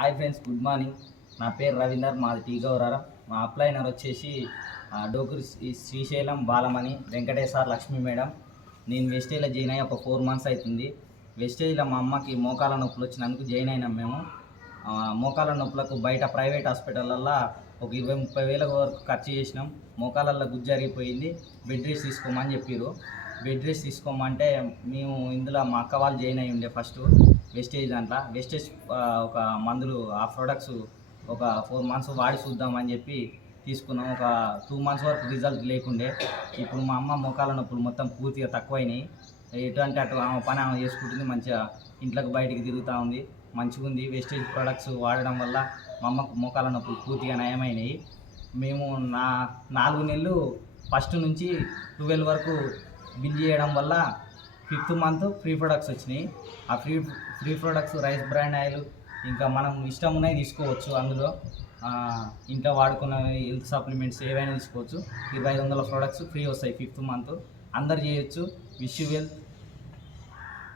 Hi friends, good morning. నా పేరు రవీందర్, మాది టీ గౌరారం. మా అప్లైనర్ వచ్చేసి డోకూరు శ్రీశైలం బాలమణి వెంకటేశ్వర లక్ష్మి మేడం. నేను వెస్టేజ్లో జాయిన్ అయ్యి ఒక 4 months అవుతుంది. వెస్టేజ్లో మా అమ్మకి మోకాల నొప్పులు వచ్చినందుకు జాయిన్ అయినాం మేము. మోకాల నొప్పులకు బయట ప్రైవేట్ హాస్పిటల్లో ఒక 20-30 వేల వరకు ఖర్చు చేసినాం. మోకాలల్లో గుజ్జు జరిగిపోయింది. బెడ్ రెస్ట్ తీసుకోమని చెప్పారు. బెడ్ రెస్ట్ తీసుకోమంటే మేము ఇందులో మా అక్క వాళ్ళు జాయిన్ అయ్యి ఉండే ఫస్ట్ వెస్టేజ్ దాంట్లో. వెస్టేజ్ ఒక మందులు ఆ ప్రొడక్ట్స్ ఒక 4 months వాడి చూద్దామని చెప్పి తీసుకున్నాం. ఒక 2 months వరకు రిజల్ట్ లేకుండే. ఇప్పుడు మా అమ్మ మోకాల నొప్పులు మొత్తం పూర్తిగా తక్కువైనాయి. ఎటువంటి అటు ఆమె పని ఆమె చేసుకుంటుంది, మంచిగా ఇంట్లోకి బయటికి తిరుగుతూ ఉంది, మంచిగా ఉంది. వెస్టేజ్ ప్రొడక్ట్స్ వాడడం వల్ల మా అమ్మకు మోకాల నొప్పులు పూర్తిగా నయమైనాయి. మేము 4 నెలలు ఫస్ట్ నుంచి 12 వరకు బిల్ చేయడం వల్ల 5th month ఫ్రీ ప్రొడక్ట్స్ వచ్చినాయి. ఆ free products rice brand oil, ఇంకా మనం ఇష్టం ఉన్నాయి తీసుకోవచ్చు. అందులో ఇంట్లో వాడుకున్న హెల్త్ సప్లిమెంట్స్ ఏవైనా తీసుకోవచ్చు. 2500 ప్రొడక్ట్స్ ఫ్రీ వస్తాయి 5th month. అందరు చేయొచ్చు. Wish you well.